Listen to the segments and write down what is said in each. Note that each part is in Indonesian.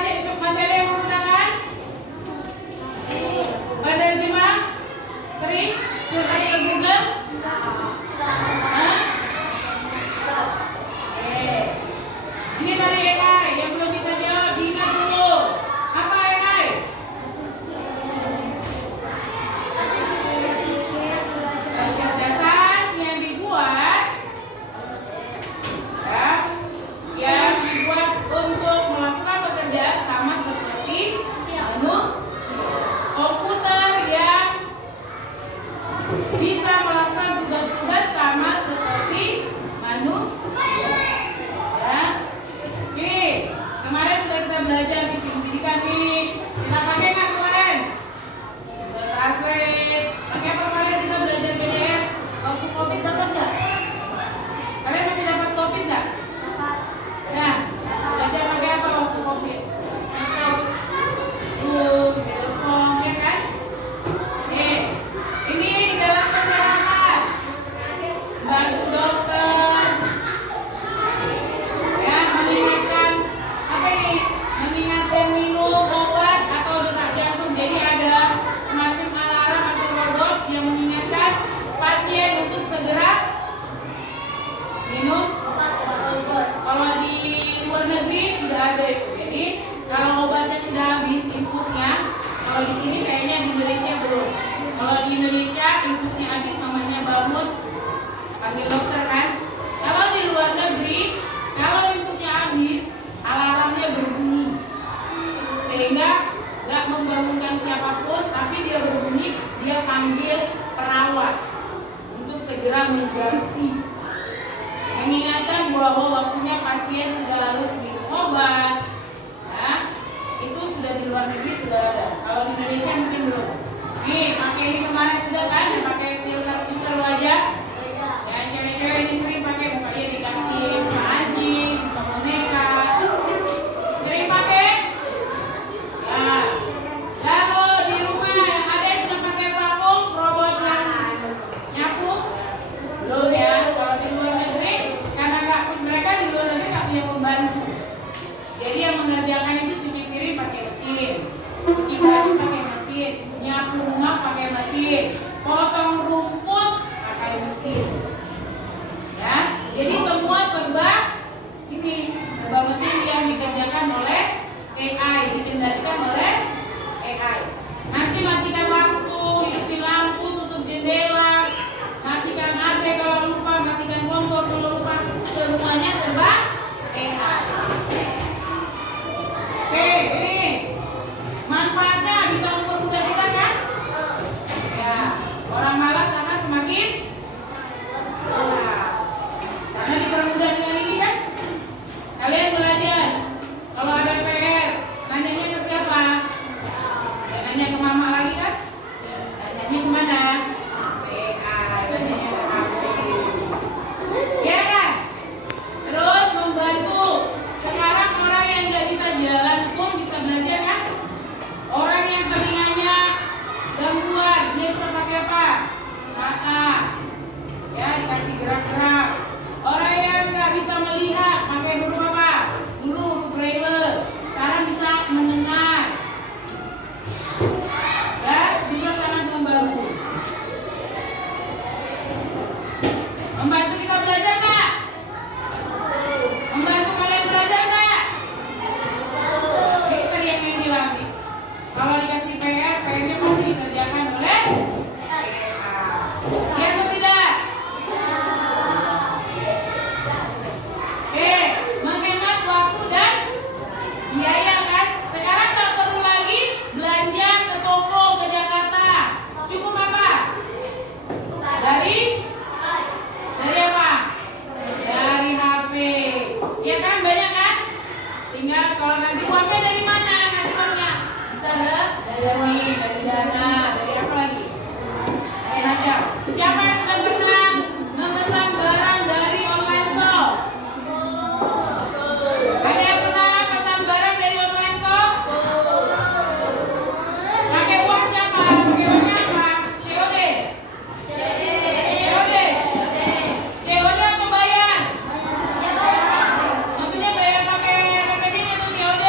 masih ada yang menggunakan? Penerjemah? Sering? Curhat ke Google? Hah? Ini dari AI, yang belum bisa jawab diingat dulu. Apa AI? Kecerdasan yang dibuat yang dibuat untuk melakukan pekerjaan sama seperti manusia. Komputer yang bisa melakukan tugas-tugas sama seperti manusia. Ya. Oke, kemarin sudah kita belajar di pendidikan nih. Kita pakai nggak kemarin? Translate. Pakai apa kemarin kita belajar PDF? Waktu COVID dapat nggak? Kalian masih dapat COVID nggak? Nah, belajar pakai apa waktu COVID? Zoom, telepon, ya kan? Ini di dalam kesehatan, bantu dokter, ya mengingatkan apa ini? Mengingatkan minum obat atau detak jantung. Jadi ada semacam alarm atau robot yang mengingatkan pasien untuk segera minum. Kalau di luar negeri sudah ada itu. Jadi kalau obatnya sudah habis infusnya, kalau di sini kayaknya di Indonesia belum. Kalau di Indonesia infusnya habis, mamanya bangun panggil dokter kan. Kalau di luar negeri, kalau infusnya habis, alarmnya berbunyi sehingga nggak membangunkan siapapun, tapi dia berbunyi, dia panggil perawat untuk segera mengganti. Mengingatkan bahwa waktunya pasien sudah harus minum obat. Nah, itu sudah di luar negeri sudah ada. Kalau di Indonesia mungkin belum. Nih, pakai ini kemarin sudah kan? Ya, pakai filter wajah. Ya, cewek-cewek ini sering pakai, mukanya dikasih muka anjing, muka boneka. Sering pakai? Nah, kalau di rumah ada yang sudah pakai vakum, robot yang nyapu? Belum ya. Kalau di luar negeri, karena mereka di luar negeri nggak punya pembantu. Jadi yang mengerjakan itu cuci piring pakai mesin, cuci baju pakai mesin, nyapu rumah pakai mesin, potong rumput pakai mesin. Ya, jadi semua serba ini, serba mesin yang dikerjakan oleh AI, dikendalikan oleh AI. Nanti matikan lampu, hidupin lampu, tutup jendela, matikan AC kalau lupa, matikan kompor kalau lupa, semuanya serba AI. Oke, ini manfaatnya bisa mempermudah kita kan? Ya, orang malas akan semakin malas. Karena dipermudah dengan ini kan? Kalian belajar. Kalau ada PR, nanyanya ke siapa? Ya, nanya ke mama lagi kan? Nanyanya kemana? PA, nanyanya ke HP. Ya kan? Terus membantu. Sekarang orang yang nggak bisa jalan pun bisa belajar kan? Orang yang telinganya gangguan, dia bisa pakai apa? Mata. Ya, dikasih gerak-gerak. Orang yang nggak bisa melihat, pakai huruf apa? Dulu huruf braille. Sekarang bisa mendengar. Ya, bisa sangat membantu. Membantu kita belajar nggak? Membantu kalian belajar nggak? Ini tadi yang bilang nih. Kalau dikasih PR, PR-nya pasti dikerjakan oleh AI. Iya atau tidak? Menghemat waktu dan biaya kan? Sekarang tak perlu lagi belanja ke toko ke Jakarta. Cukup apa? Dari apa? Dari HP. Ya kan, banyak kan? Tinggal kalau nanti uangnya dari mana? Kasih uangnya. Bisa dari dana, dari apa lagi? Ada. Siapa yang sudah pernah memesan barang dari online shop? Ada yang pernah pesan barang dari online shop? Pakai uang siapa? Pakai uangnya apa? COD? COD? COD apa bayar? Maksudnya bayar pakai rekening atau COD?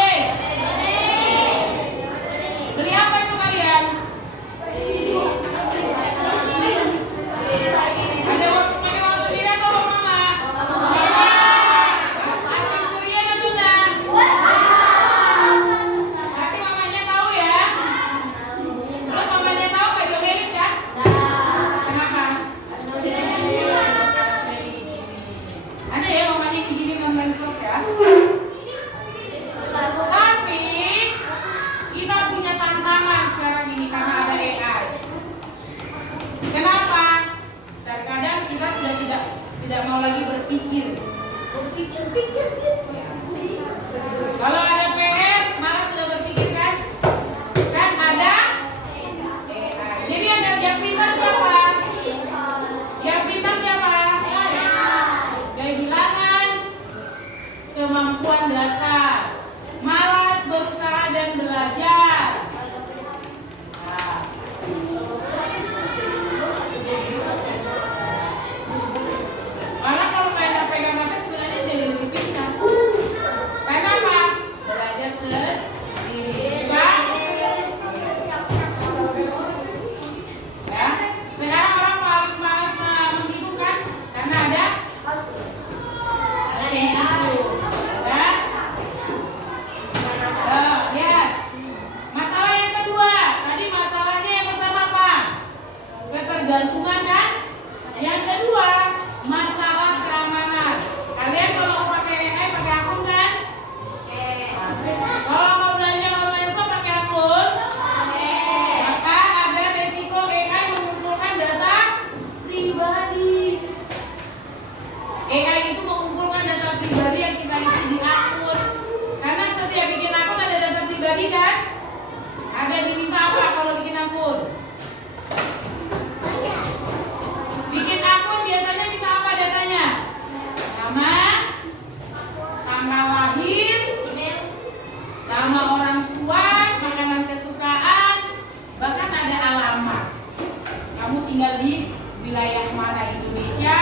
Kalau ada PR, malah sudah berpikir kan? Kan ada AI. Jadi yang pintar siapa? Yang pintar siapa? Kehilangan kemampuan dasar, malas berusaha dan belajar. Malah kalau kayak pegang HP sebenarnya jadi lebih pintar. Karena apa? Belajar sendiri. Ya. Sekarang orang paling malas menghitung kan? Karena ada lihat. Masalah yang kedua. Tadi masalahnya yang pertama apa? Ketergantungan kan? Yang kedua, masalah keamanan. Kalian kalau mau pakai AI pakai akun kan? Kalau mau belanja online shop pakai akun? Maka ada resiko AI mengumpulkan data pribadi. AI itu mengumpulkan data pribadi yang kita isi di akun. Karena setiap bikin akun ada data pribadi kan? Ada diminta apa kalau bikin akun? Bikin akun biasanya minta apa datanya? Nama, tanggal lahir, nama orang tua, makanan kesukaan, bahkan ada alamat. Kamu tinggal di wilayah mana Indonesia?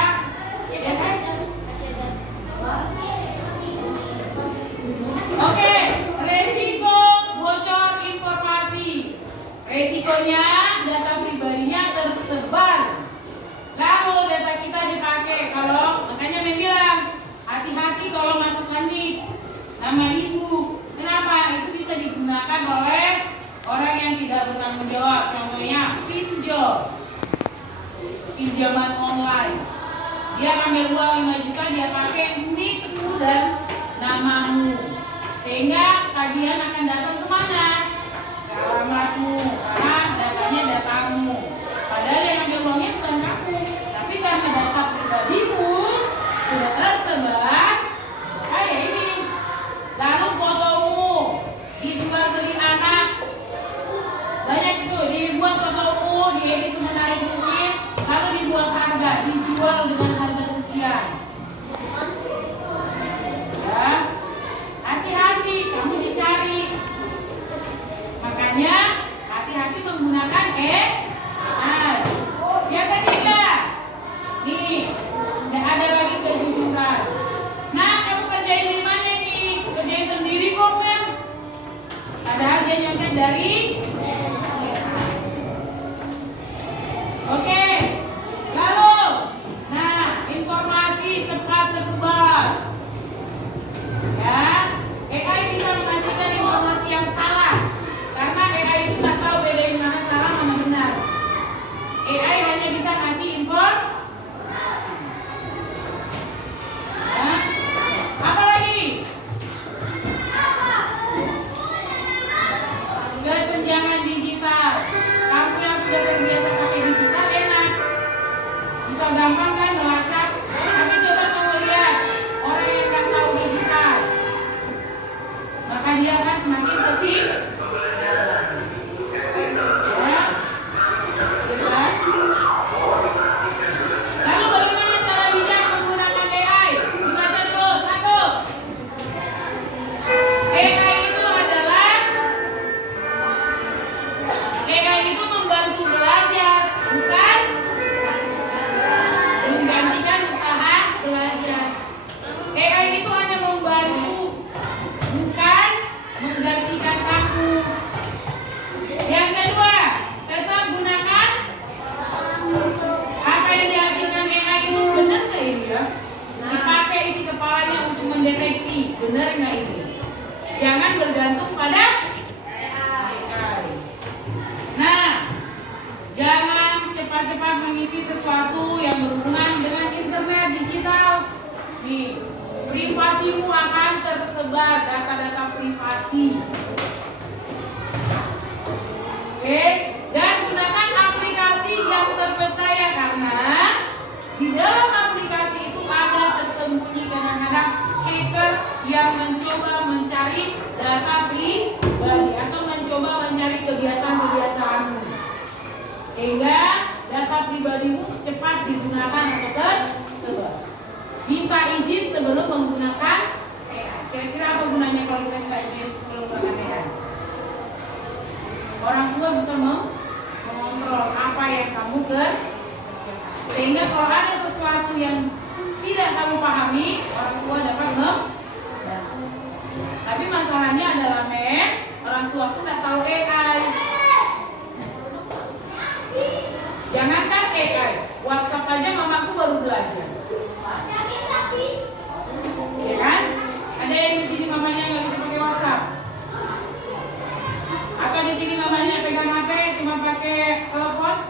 Oke, resiko bocor informasi. Resikonya data pribadinya tersebar. Lalu data kita dipakai. Makanya Mem bilang hati-hati kalau masukkan nih nama ibu. Kenapa? Itu bisa digunakan oleh orang yang tidak bertanggung jawab. Contohnya pinjol, pinjaman online. Dia ambil uang 5 juta, dia pakai nickmu dan namamu, sehingga tagihan akan datang kemana? Ke alamatmu, karena datanya datamu. Padahal yang ambil uangnya bukan kamu, tapi karena data pribadimu sudah tersebar kayak ini. Lalu fotomu dijual beli anak, banyak tuh dibuat fotomu, diedit semenarik mungkin, lalu dibuat harga, dijual dengan harga sekian. Ya, hati-hati kamu dicari. Makanya hati-hati menggunakan AI. Yang ketiga, nih, ada lagi kejujuran. Nah, kamu kerjain di mana nih? Kerjain sendiri kok, Mem. Padahal dia nyontek dari Oke. Lalu, nah, informasi cepat tersebar. Ya, AI bisa menghasilkan informasi yang salah. Karena AI itu tak tahu bedain mana salah mana benar. AI hanya bisa ngasih informasi. Ya. Apa lagi? Kesenjangan digital. Kamu yang sudah terbiasa pakai digital enak, bisa gampang kan melacak. Tapi coba kamu lihat orang yang nggak tahu digital, maka dia akan semakin ketinggalan. Lalu bagaimana cara bijak menggunakan AI? Dibaca dulu. 1. AI itu membantu belajar, bukan menggantikan usaha belajar. AI itu hanya membantu, bukan menggantikan kamu. Yang kedua, tetap gunakan apa yang dihasilkan AI itu benar nggak ini ya? Dipakai isi kepalanya untuk mendeteksi benar nggak ini? Jangan bergantung pada AI. Nah, jangan cepat-cepat mengisi sesuatu yang berhubungan dengan internet digital. Nih, privasimu akan tersebar, data-data privasi. Oke, dan gunakan aplikasi yang terpercaya karena di dalam aplikasi itu ada tersembunyi kadang-kadang sehingga data pribadimu cepat digunakan atau tersebar. Minta izin sebelum menggunakan AI. Kira-kira apa gunanya kalau kita minta izin sebelum menggunakan AI? Orang tua bisa mengontrol apa yang kamu kerjakan. Sehingga kalau ada sesuatu yang tidak kamu pahami, orang tua dapat membantu. Tapi masalahnya adalah orang tua pun tidak tahu AI. Jangankan AI, WhatsApp aja mamaku baru belajar. Ya kan? Ada yang di sini mamanya nggak bisa pakai WhatsApp? Atau di sini mamanya pegang HP cuma pakai telepon?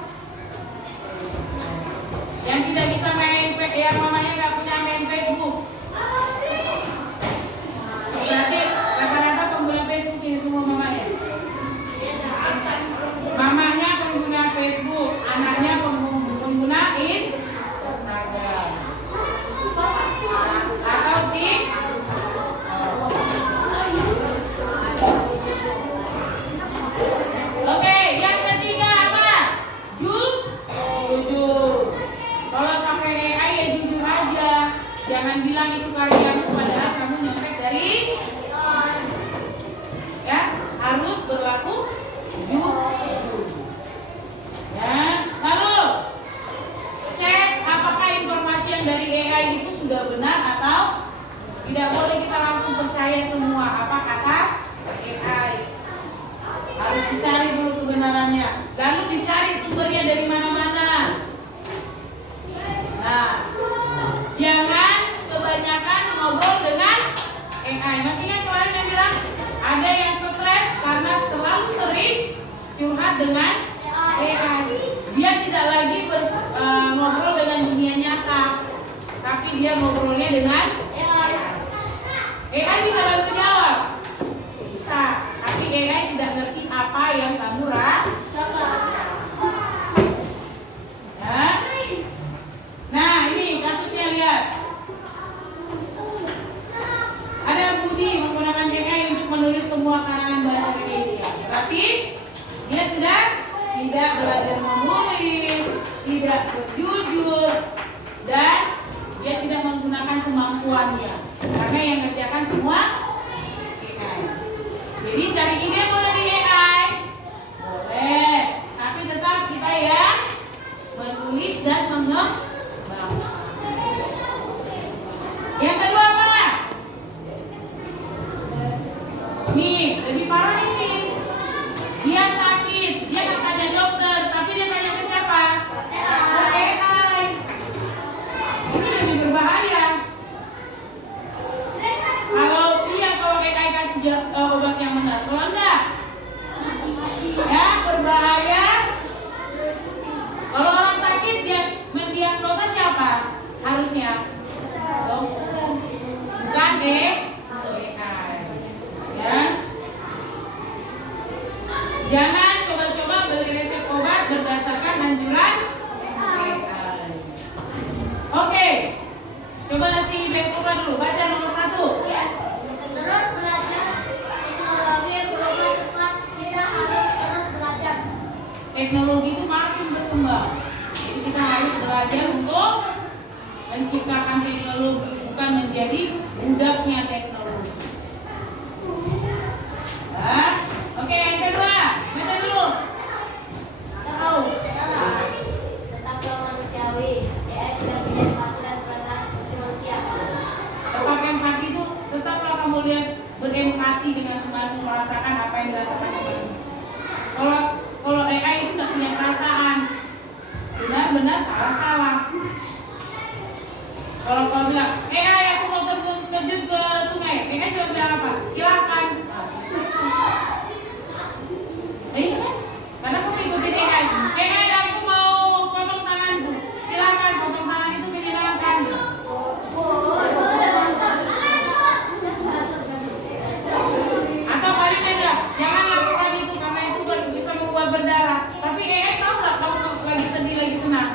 Yang tidak bisa main, yang mamanya nggak punya main Facebook. Berarti rata-rata pengguna Facebook ini semua mamanya. Mamanya pengguna Facebook, anaknya pengguna Instagram atau Oke, yang ketiga apa? Jujur. Kalau pakai AI ya jujur aja. Jangan bilang itu karyamu padahal kamu nyontek dari ya, harus berlaku jujur. Ya, lalu cek apakah informasi yang dari AI itu sudah benar atau tidak. Boleh kita langsung percaya semua apa kata AI. Harus dicari dulu kebenarannya. Lalu dicari sumbernya dari mana-mana. Nah, jangan kebanyakan ngobrol dengan AI. Masih ingat kemarin yang bilang ada yang stres karena terlalu sering curhat dengan AI. Dia tidak lagi ngobrol dengan dunia nyata, tapi dia ngobrolnya dengan AI. AI bisa bantu jawab, bisa, tapi AI tidak ngerti apa yang kamu rasakan. Ya. Nah, ini kasusnya, lihat. Ada Budi menggunakan AI untuk menulis semua karangan bahasa Indonesia. Berarti dia sudah tidak belajar menulis, tidak berjujur, dan dia tidak menggunakan kemampuannya. Karena yang kerjakan semua AI. Jadi cari ide boleh di AI, boleh, tapi tetap kita ya menulis dan mengembangkan. Yang kedua apa? Nih, lebih parah ini. Dia sakit, dia nggak tanya dokter, tapi dia tanya ke siapa? Ke AI. Ini lebih berbahaya. Kalau AI kasih obat yang benar, kalau enggak, ya berbahaya. Kalau orang sakit dia mendiagnosa siapa? Harusnya dokter, bukan AI. Ya. Jangan coba-coba beli resep obat berdasarkan anjuran AI. Oke, coba si Bengkura dulu, baca nomor 1. Terus belajar, teknologi berubah cepat, kita harus terus belajar. Teknologi itu makin berkembang, jadi kita harus belajar untuk menciptakan teknologi, bukan menjadi budaknya teknologi. Nah, oke, yang kedua, baca dulu. Tahu. Tetaplah manusiawi, AI tidak punya empati dan perasaan seperti manusia. Tetap empati itu, tetaplah kamu lihat berempati dengan temanmu, merasakan apa yang dirasakan temanmu. Kalau AI itu nggak punya perasaan, benar-benar salah-salah. Kalau kau bilang, AI aku mau terjun ke sungai, AI cuma bilang apa? Silakan. Iya kan? Karena kamu ikutin AI. AI aku mau potong tanganku, silakan potong tangan itu menyenangkan. Atau paling aja, jangan lakukan itu karena itu bisa membuat berdarah. Tapi AI tahu nggak kamu lagi sedih, lagi senang?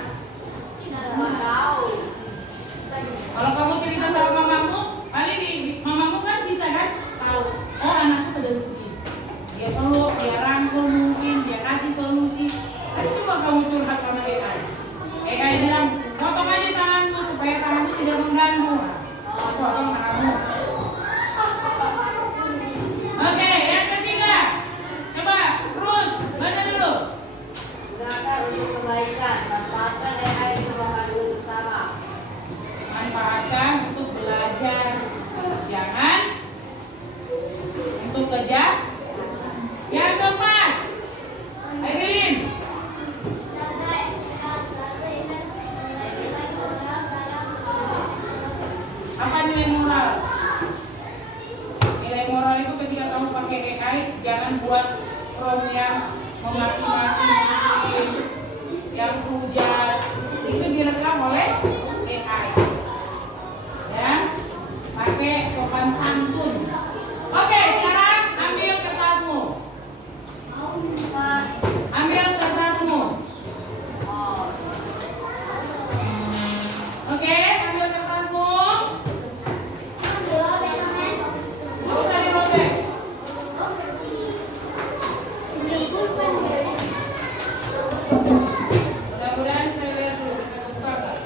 AI, jangan buat prompt yang memaki-maki, yang hujat, itu direkam oleh AI. Ya, pakai sopan santun. Oke, sekarang ambil kertasmu. Ambil kertasmu. Oke, ambil kertasmu. Nggak usah dirobek. Mudah-mudahan saya lihat dulu bisa buka nggak?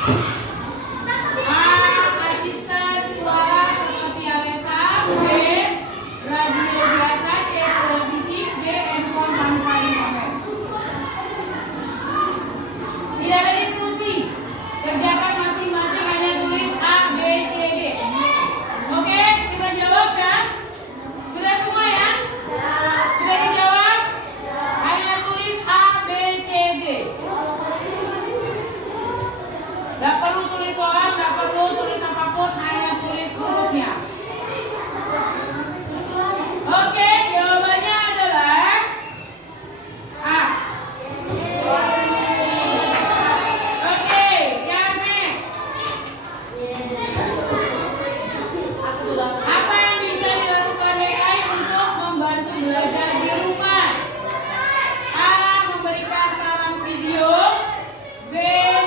A. Asisten suara seperti Alexa. B. Radio biasa. C. Televisi. D. Handphone tanpa internet. Tidak ada diskusi. Kerjakan masing-masing, hanya tulis A, B, C, D. Oke, kita jawab ya. Sudah semua ya? Sudah dijawab? Hanya tulis A, B, C, D. Gak perlu tulis soal, gak perlu tulis apapun, hanya tulis hurufnya. Oke, jawabannya adalah A. Oke, yang next. Apa yang bisa dilakukan AI untuk membantu belajar di rumah? A. Memberikan salam video. B.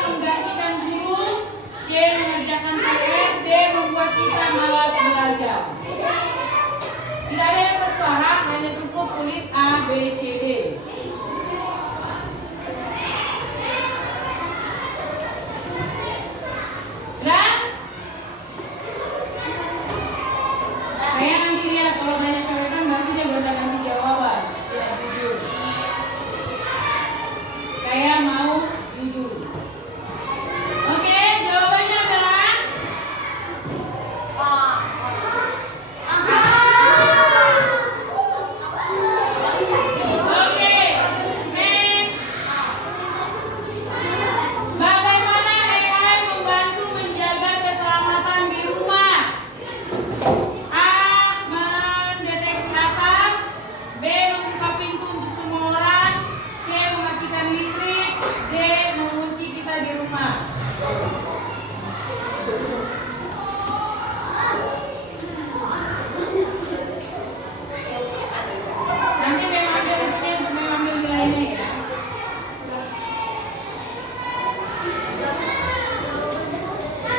Menggantikan guru. C. Mengerjakan PR. D. Membuat kita malas belajar. Tidak ada yang bersuara, hanya cukup tulis A, B, C, D. Dan saya nanti lihat kalau banyak coretan nanti dia gonta-ganti jawaban. Tidak jujur. Saya mau jujur. Oke, jawabannya adalah oke. Next. Bagaimana AI membantu menjaga keselamatan di rumah? A. Mendeteksi asap. B. Membuka pintu untuk semua orang. C. Mematikan listrik. D. Mengunci kita di rumah. Nanti memang ada linknya untuk mengambil nilainya ya.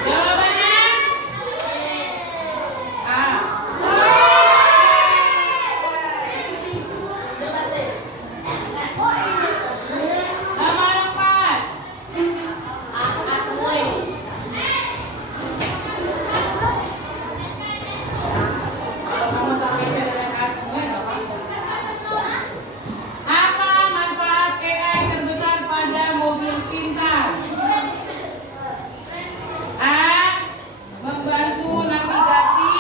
Jawabannya A. Nomor 4. Kalau kamu pakai dengan A semua ya nggak apa-apa. Apa manfaat AI terbesar pada mobil pintar? A. Membantu navigasi.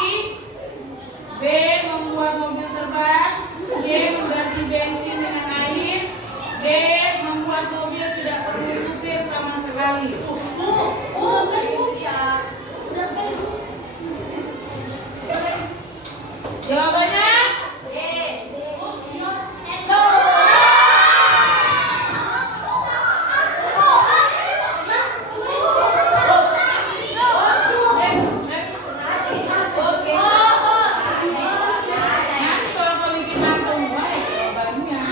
B. Membuat mobil terbang. C. Mengganti bensin dengan air. D. Membuat mobil tidak perlu supir sama sekali. Jawabannya nanti kalau kau bikin A semua ya jawabannya.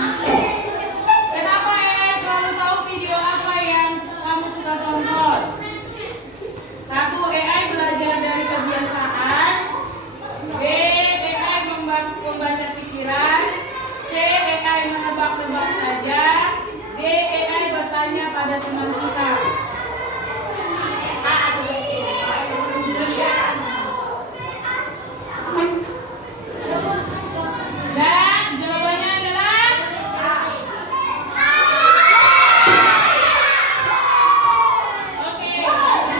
Kenapa AI selalu tahu video apa yang kamu suka tonton? 1. AI belajar dari kebiasaan. B. AI membaca pikiran. C. AI menebak-nebak saja. D. AI bertanya pada teman kita. Dan jawabannya adalah oke.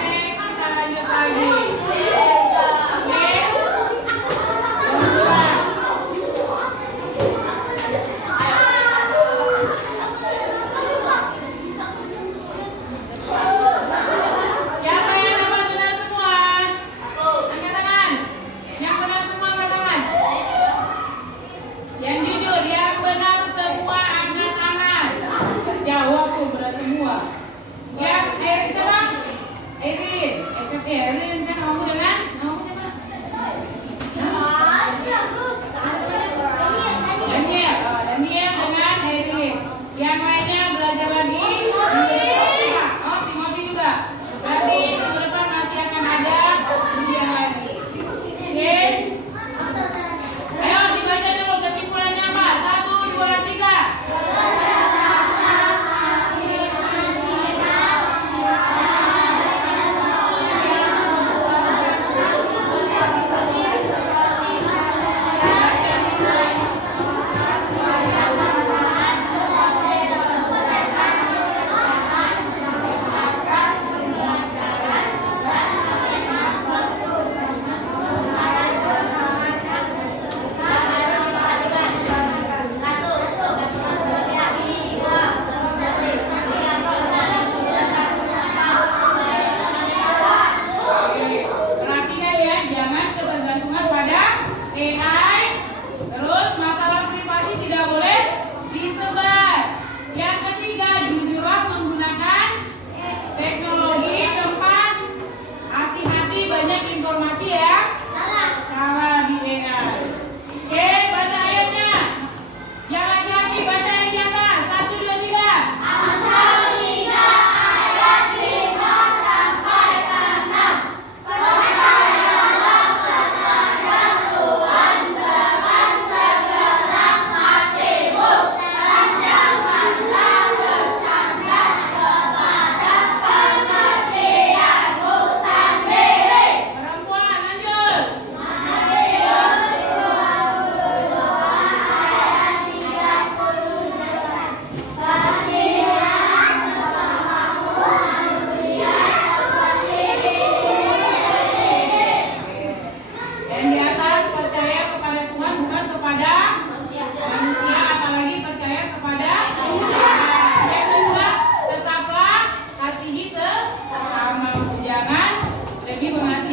Next kita lanjut lagi. Oke. Siapa yang dapat benar semua? Angkat tangan. Yang benar semua angkat tangan. Yang jujur, yang benar semua angkat tangan. Jawab tuh benar semua. Yang Erin siapa? Erin. Erin kan kamu dengan kamu siapa? Daniel. Oh, Daniel dengan Erin. Yang lainnya belajar lagi. Oh, Timothy juga. Berarti minggu depan masih akan ada ujian lagi. Oke. Ayo dibaca dulu kesimpulannya apa? 1, 2, 3.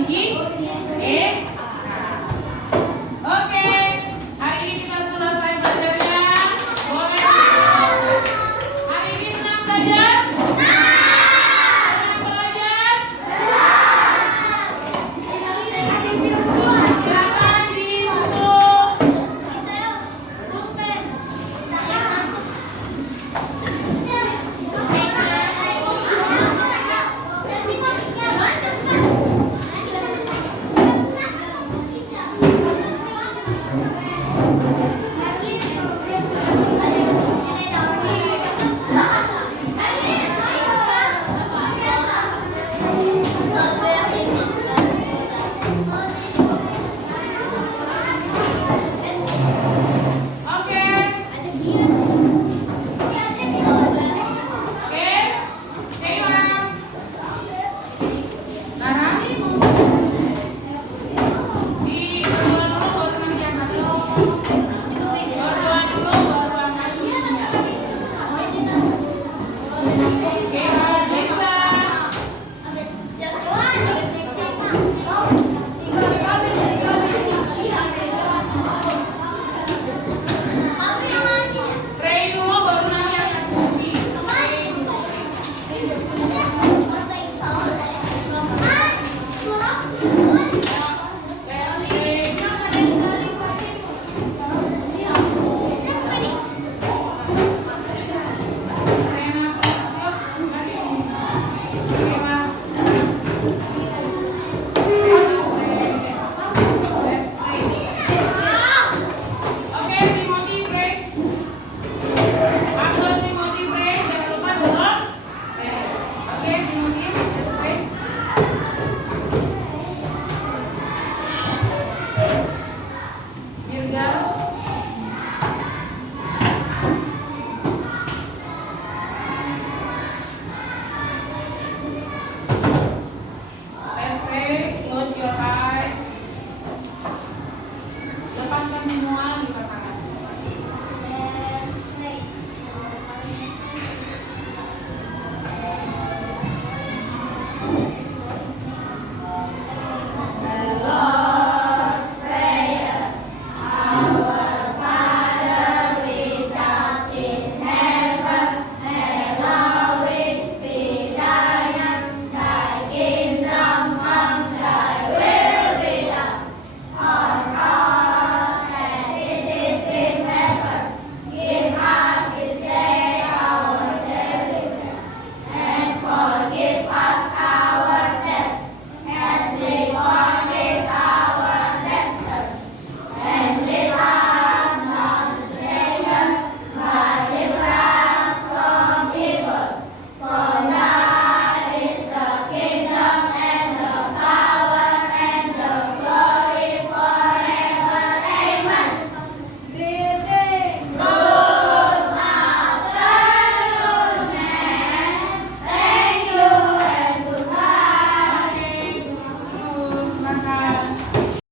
mengasihi?